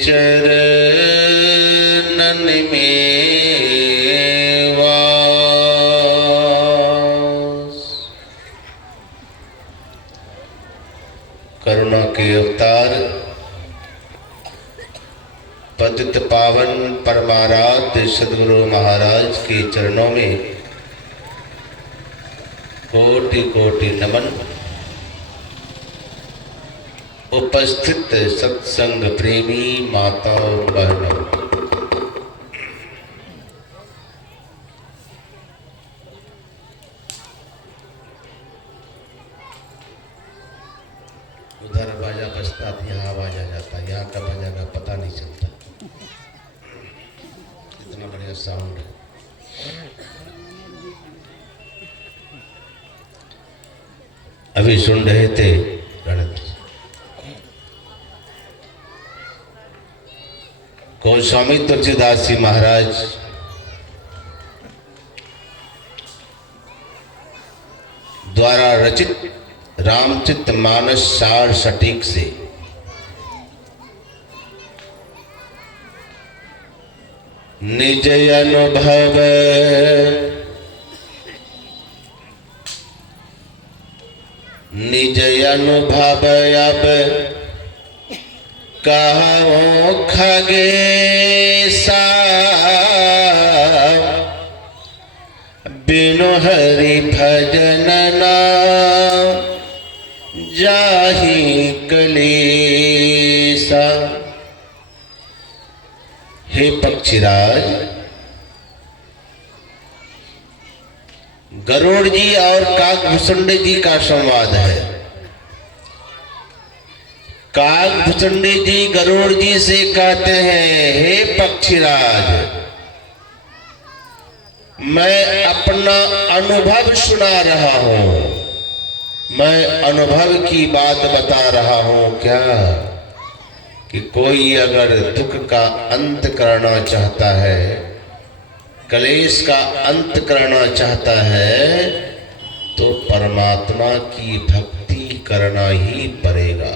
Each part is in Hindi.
चरणन में वास। करुणा के अवतार पतित पावन परमाराध्य सद्गुरु महाराज के चरणों में कोटि कोटि नमन। उपस्थित सत्संग प्रेमी माताओं बहनों, उधर बाजा बजता था, यहाँ बाजा जाता, यहाँ का बाजा का पता नहीं चलता। इतना बढ़िया साउंड है। अभी सुन रहे थे गोस्वामी तुलसीदास जी महाराज द्वारा रचित रामचरित मानस सार सटीक से निज अनुभव अब कहो खगेसा, बिनु हरि भजन ना जाहि कलेसा। हे पक्षीराज, गरुड़ जी और काकभूषुंड जी का संवाद है। काकभूषुंड जी गरुड़ जी से कहते हैं, हे पक्षीराज, मैं अपना अनुभव सुना रहा हूं, मैं अनुभव की बात बता रहा हूं। क्या कि कोई अगर दुख का अंत करना चाहता है, कलेश का अंत करना चाहता है, तो परमात्मा की भक्ति करना ही पड़ेगा।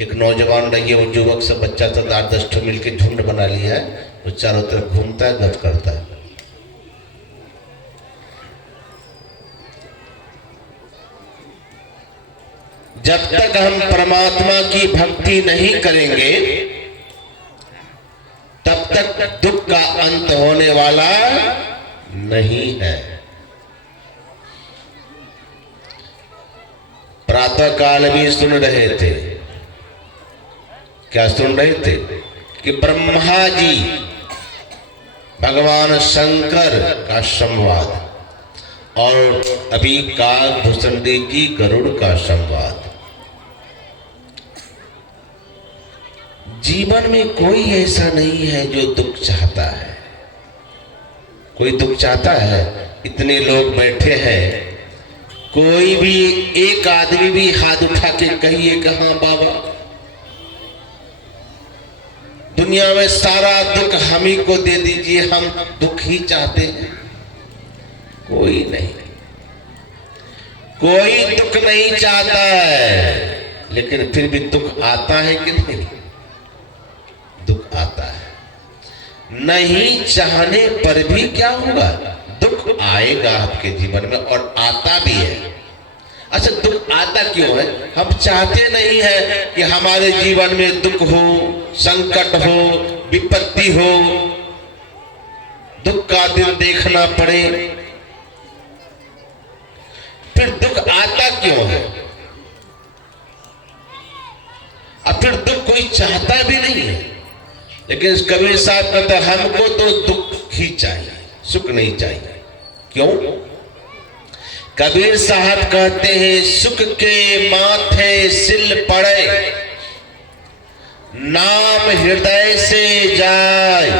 एक नौजवान रहिए, वो युवक सब बच्चा तो 8-10 ठो मिलकर झुंड बना लिया है, वो चारों तरफ घूमता है, गप करता है। जब तक हम परमात्मा की भक्ति नहीं करेंगे, तब तक दुख का अंत होने वाला नहीं है। प्रातः काल भी सुन रहे थे, क्या सुन रहे थे कि ब्रह्मा जी भगवान शंकर का संवाद और अभी काकभूषुंड जी गरुड़ का संवाद। जीवन में कोई ऐसा नहीं है जो दुख चाहता है। कोई दुख चाहता है? इतने लोग बैठे हैं, कोई भी एक आदमी भी हाथ उठा के कहिए कि हाँ बाबा, दुनिया में सारा दुख हम ही को दे दीजिए, हम दुख ही चाहते हैं। कोई नहीं, कोई दुख नहीं चाहता है, लेकिन फिर भी दुख आता है कि नहीं? दुख आता है। नहीं चाहने पर भी क्या होगा? दुख आएगा आपके जीवन में, और आता भी है। अच्छा, दुख आता क्यों है? हम चाहते नहीं है कि हमारे जीवन में दुख हो, संकट हो, विपत्ति हो, दुख का दिन देखना पड़े। फिर दुख आता क्यों है? और फिर दुख कोई चाहता भी नहीं है। लेकिन कबीर साहब कहते हैं, हमको तो दुख ही चाहिए, सुख नहीं चाहिए। क्यों? कबीर साहब कहते हैं, सुख के माथे सिल पड़े, नाम हृदय से जाए,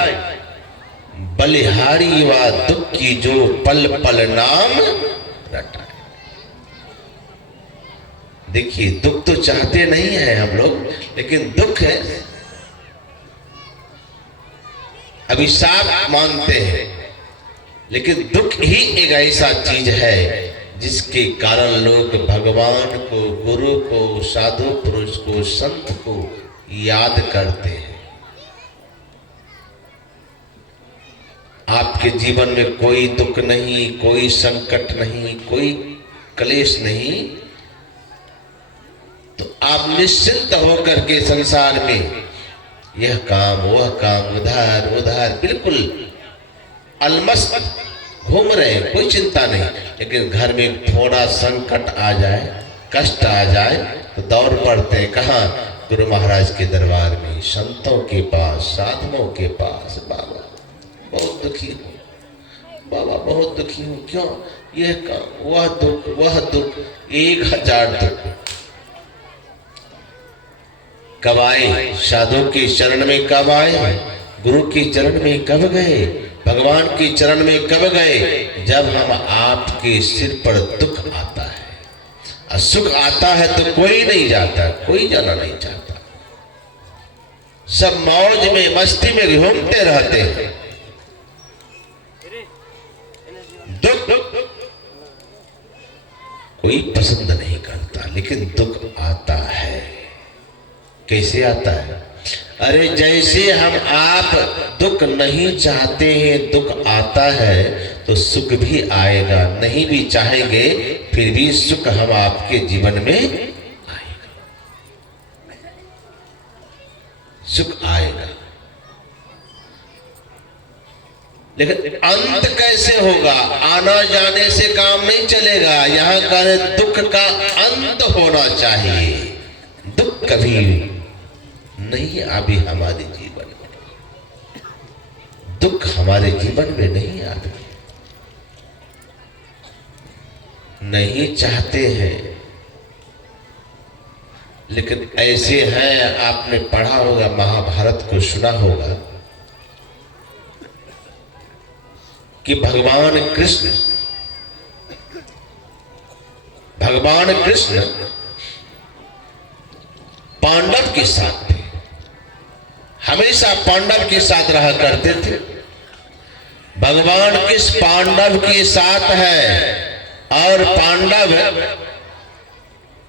बलिहारी व दुख की जो पल पल नाम रटाए। देखिए, दुख तो चाहते नहीं है हम लोग, लेकिन दुख है, अभिशाप मानते हैं। लेकिन दुख ही एक ऐसा चीज है जिसके कारण लोग भगवान को, गुरु को, साधु पुरुष को, संत को याद करते हैं। आपके जीवन में कोई दुख नहीं, कोई संकट नहीं, कोई क्लेश नहीं, तो आप निश्चिंत होकर के संसार में यह काम वह काम उधार उधार बिल्कुल अलमस्त घूम रहे, कोई चिंता नहीं। लेकिन घर में थोड़ा संकट आ जाए, कष्ट आ जाए तो दौड़ पड़ते हैं कहाँ? गुरु महाराज के दरबार में, संतों के पास, साधुओं के पास। बाबा बहुत दुखी हूँ, बाबा बहुत दुखी हूँ। क्यों? यह काम वह दुख वह दुख, 1000 दुख। कब आए? साधु के चरण में कब आए? गुरु के चरण में कब गए? भगवान के चरण में कब गए? जब हम आपके सिर पर दुख आता है, और सुख आता है तो कोई नहीं जाता, कोई जाना नहीं चाहता। सब मौज में मस्ती में घूमते रहते हैं। दुख कोई पसंद नहीं करता, लेकिन दुख आता है। कैसे आता है? अरे जैसे हम आप दुख नहीं चाहते हैं, दुख आता है तो सुख भी आएगा। नहीं भी चाहेंगे फिर भी सुख हम आपके जीवन में आएगा, सुख आएगा। लेकिन अंत कैसे होगा? आना जाने से काम नहीं चलेगा। यहाँ का दुख का अंत होना चाहिए। दुख कभी नहीं अभी हमारे जीवन में, दुख हमारे जीवन में नहीं आते, नहीं चाहते हैं। लेकिन ऐसे हैं, आपने पढ़ा होगा, महाभारत को सुना होगा कि भगवान कृष्ण पांडव के साथ थे, हमेशा पांडव के साथ रहा करते थे। भगवान किस पांडव के साथ है, और पांडव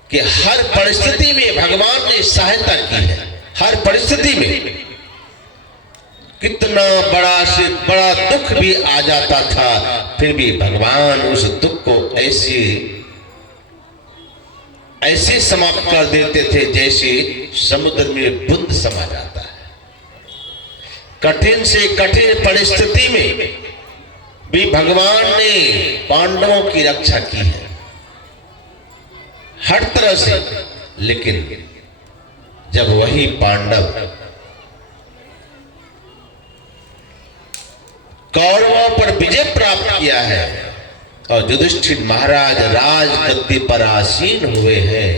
के हर परिस्थिति में भगवान ने सहायता की है। हर परिस्थिति में कितना बड़ा से बड़ा दुख भी आ जाता था, फिर भी भगवान उस दुख को ऐसे समाप्त कर देते थे जैसे समुद्र में बूंद समा जाता है। कठिन से कठिन परिस्थिति में भी भगवान ने पांडवों की रक्षा की है हर तरह से। लेकिन जब वही पांडव कौरवों पर विजय प्राप्त किया है और युधिष्ठिर महाराज राज गद्दी पर आसीन हुए हैं,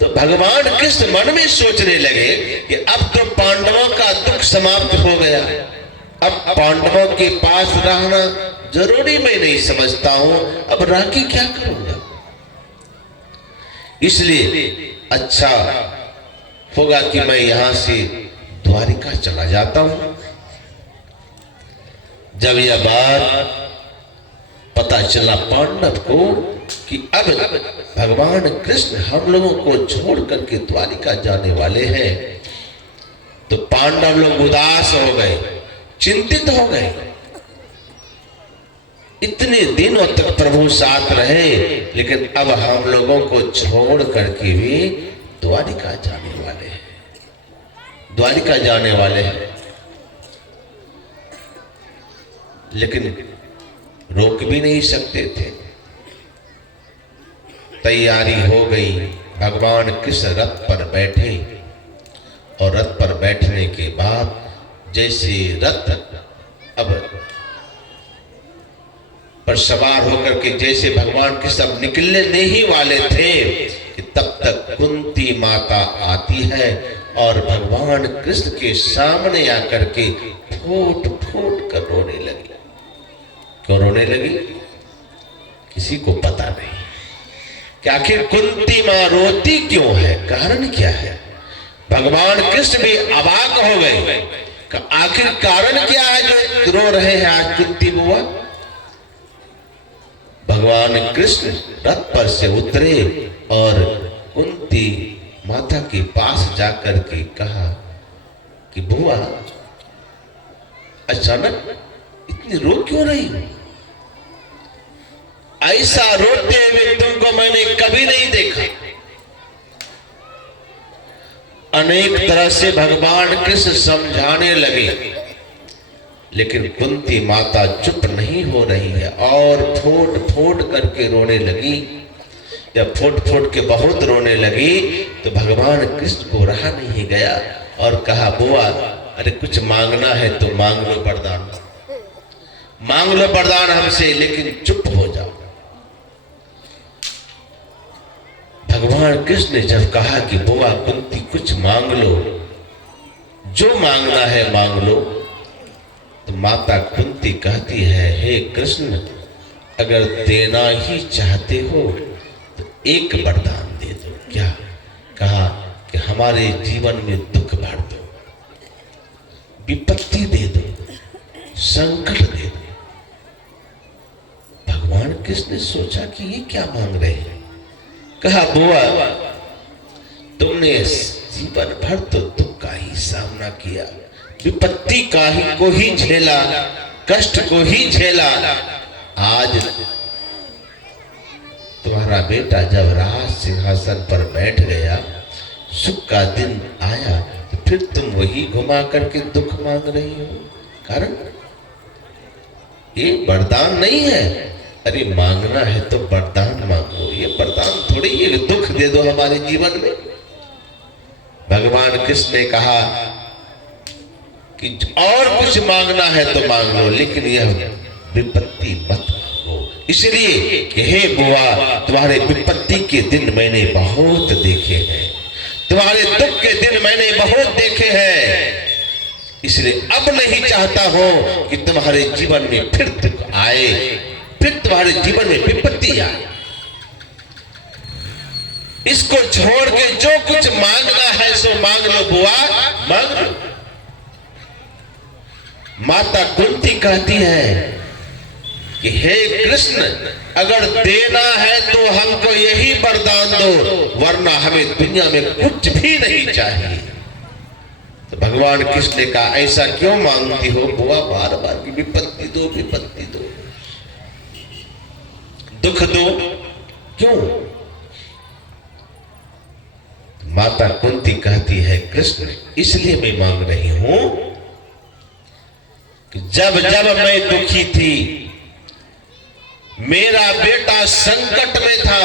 तो भगवान कृष्ण मन में सोचने लगे कि अब तो पांडवों का दुख समाप्त हो गया, अब पांडवों के पास रहना जरूरी मैं नहीं समझता हूं, अब रह के क्या करूंगा। इसलिए अच्छा होगा कि मैं यहां से द्वारिका चला जाता हूं। जब यह बात पता चला पांडव को कि अब भगवान कृष्ण हम लोगों को छोड़ करके द्वारिका जाने वाले हैं, तो पांडव लोग उदास हो गए, चिंतित हो गए। इतने दिनों तक प्रभु साथ रहे, लेकिन अब हम लोगों को छोड़ करके भी द्वारिका जाने वाले हैं, द्वारिका जाने वाले हैं। लेकिन रोक भी नहीं सकते थे। तैयारी हो गई, भगवान कृष्ण रथ पर बैठे और रथ पर बैठने के बाद जैसे रथ अब पर सवार होकर के जैसे भगवान कृष्ण अब निकलने नहीं वाले थे कि तब तक कुंती माता आती है और भगवान कृष्ण के सामने आकर के फूट फूट कर रोने लगी। क्यों रोने लगी किसी को पता नहीं कि आखिर कुंती मां रोती क्यों है, कारण क्या है। भगवान कृष्ण भी अवाक हो गए कि आखिर कारण क्या है जो रो रहे हैं आज कुंती बुआ। भगवान कृष्ण रथ पर से उतरे और कुंती माता के पास जाकर के कहा कि बुआ अचानक इतनी रो क्यों रही हो? ऐसा रोते हुए तुमको मैंने कभी नहीं देखा। अनेक तरह से भगवान कृष्ण समझाने लगे, लेकिन कुंती माता चुप नहीं हो रही है और फोट फोट करके रोने लगी। जब फोट फोट के बहुत रोने लगी तो भगवान कृष्ण को रहा नहीं गया और कहा, बुआ अरे कुछ मांगना है तो मांग लो वरदान, मांग लो वरदान हमसे, लेकिन चुप हो जाओ। भगवान कृष्ण ने जब कहा कि बुआ कुंती कुछ मांग लो, जो मांगना है मांग लो, तो माता कुंती कहती है, हे कृष्ण अगर देना ही चाहते हो तो एक वरदान दे दो। क्या? कहा कि हमारे जीवन में दुख भर दो, विपत्ति दे दो, संकट दे दो। भगवान कृष्ण ने सोचा कि ये क्या मांग रहे हैं। कहा, बुआ तुमने जीवन भर तो दुख का ही सामना किया, विपत्ति का ही को ही झेला, कष्ट को ही झेला। आज तुम्हारा बेटा जब राज सिंहासन पर बैठ गया, सुख का दिन आया, तो फिर तुम वही घुमा करके दुख मांग रही हो। कारण ये वरदान नहीं है। अरे मांगना है तो वरदान मांगो, ये वरदान थोड़ी ये दुख दे दो हमारे जीवन में। भगवान कृष्ण ने कहा कि और कुछ मांगना है तो मांग लो, लेकिन यह विपत्ति मत मांगो। इसलिए कि हे बुआ तुम्हारे विपत्ति के दिन मैंने बहुत देखे हैं, तुम्हारे दुख के दिन मैंने बहुत देखे हैं, इसलिए अब नहीं चाहता हूं कि तुम्हारे जीवन में फिर दुख आए, फिर तुम्हारे जीवन में विपत्ति आए। इसको छोड़ के जो कुछ मांगना है सो मांग लो बुआ, मांग लो। माता कुंती कहती है कि हे कृष्ण अगर देना है तो हमको यही वरदान दो, वरना हमें दुनिया में कुछ भी नहीं चाहिए। तो भगवान कृष्ण ने कहा, ऐसा क्यों मांगती हो बुआ, बार बार की विपत्ति दो, विपत्ति दो, दुख दो, क्यों? माता कुंती कहती है, कृष्ण इसलिए मैं मांग रही हूं कि जब जब मैं दुखी थी, मेरा बेटा संकट में था,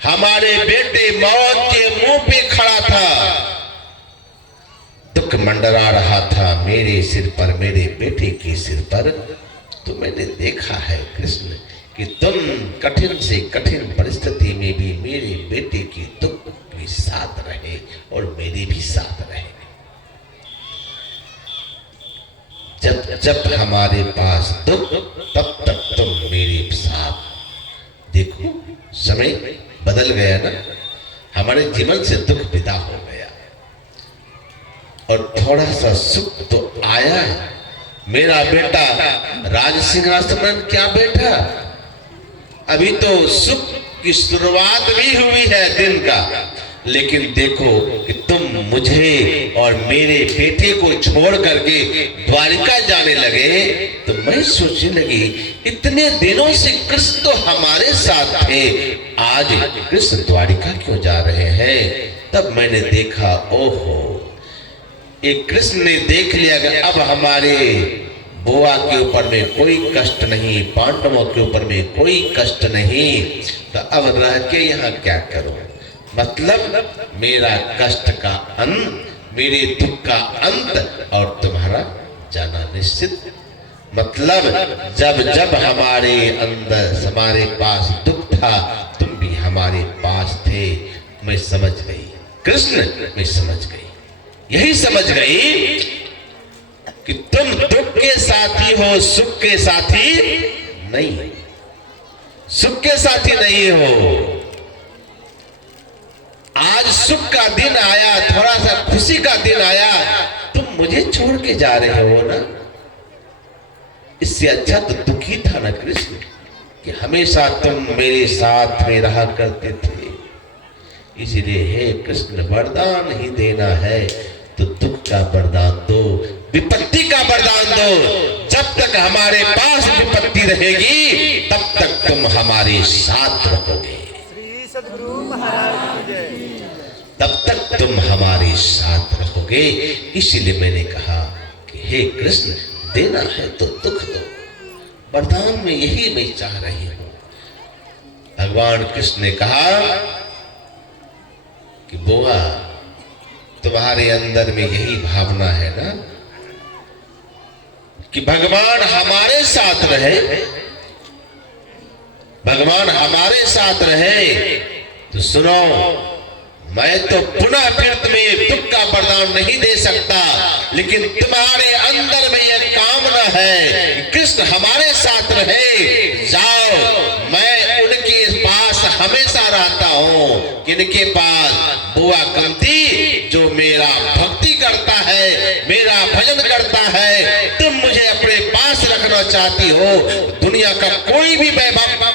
हमारे बेटे मौत के मुंह पे खड़ा था, दुख मंडरा रहा था मेरे सिर पर, मेरे बेटे के सिर पर, तो मैंने देखा है कृष्ण कि तुम कठिन से कठिन परिस्थिति में भी मेरे बेटे के दुख भी साथ रहे और मेरे भी साथ रहे। जब जब हमारे पास दुख, तब तक तुम मेरे साथ। देखो समय बदल गया ना, हमारे जीवन से दुख विदा हो गया और थोड़ा सा सुख तो आया है। मेरा बेटा राज सिंहासन पर क्या बैठा, अभी तो सुख की शुरुआत भी हुई है दिन का, लेकिन देखो कि तुम मुझे और मेरे बेटे को छोड़ करके द्वारिका जाने लगे, तो मैं सोचने लगी इतने दिनों से कृष्ण तो हमारे साथ थे, आज कृष्ण द्वारिका क्यों जा रहे हैं? तब मैंने देखा, ओहो एक कृष्ण ने देख लिया कि अब हमारे बुआ के ऊपर में कोई कष्ट नहीं, पांडवों के ऊपर में कोई कष्ट नहीं, तो अब रह के यहाँ क्या करूं? मतलब मेरा कष्ट का अंत, मेरे दुख का अंत और तुम्हारा जाना निश्चित। मतलब जब जब हमारे अंदर हमारे पास दुख था, तुम भी हमारे पास थे। मैं समझ गई कृष्ण, मैं समझ गई, यही समझ गई कि तुम दुख के साथी हो, सुख के साथी नहीं, सुख के साथी नहीं हो। आज सुख का दिन आया, थोड़ा सा खुशी का दिन आया, तुम मुझे छोड़ के जा रहे हो ना, इससे अच्छा तो दुखी था ना कृष्ण कि हमेशा तुम मेरे साथ में रहा करते थे। इसलिए हे कृष्ण वरदान ही देना है तो दुख का वरदान दो, विपत्ति का वरदान दो। जब तक हमारे पास विपत्ति रहेगी तब तक तुम हमारे साथ रहोगे, श्री सद्गुरु महाराज की जय। तब तक तुम हमारे साथ रहोगे। इसीलिए मैंने कहा कि हे कृष्ण, देना है तो दुख दो, वरदान में यही मैं चाह रही हूं। भगवान कृष्ण ने कहा कि बुआ, तुम्हारे अंदर में यही भावना है ना कि भगवान हमारे साथ रहे, भगवान हमारे साथ रहे। तो सुनो, मैं तो पुनः फिर तुम्हें दुख का वरदान नहीं दे सकता, लेकिन तुम्हारे अंदर में यह कामना है कि कृष्ण हमारे साथ रहे। जाओ, मैं उनके पास हमेशा रहता हूँ। किनके पास? बुआ कंती, जो मेरा भक्ति करता है, मेरा भजन करता है। तुम मुझे अपने पास रखना चाहती हो, दुनिया का कोई भी वैभव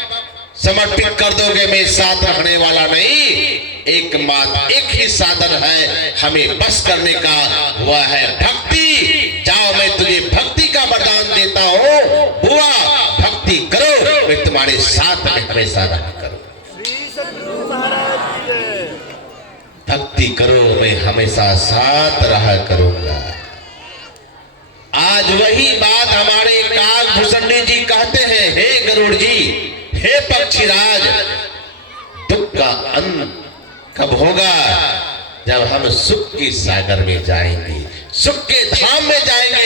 समर्पित कर दोगे, मैं साथ रखने वाला नहीं। एक ही साधन है हमें बस करने का, वह है भक्ति। जाओ, मैं तुझे भक्ति का वरदान देता हूँ। बुआ, भक्ति करो, मैं तुम्हारे साथ में हमेशा रहा करूँ। श्री सद्गुरु महाराज की जय। भक्ति करो, मैं हमेशा साथ रहा करूंगा। आज वही बात हमारे काकभूषणी जी कहते हैं। हे गरुड़ जी, हे पक्षीराज, दुख का अंत कब होगा? जब हम सुख के सागर में जाएंगे, सुख के धाम में जाएंगे।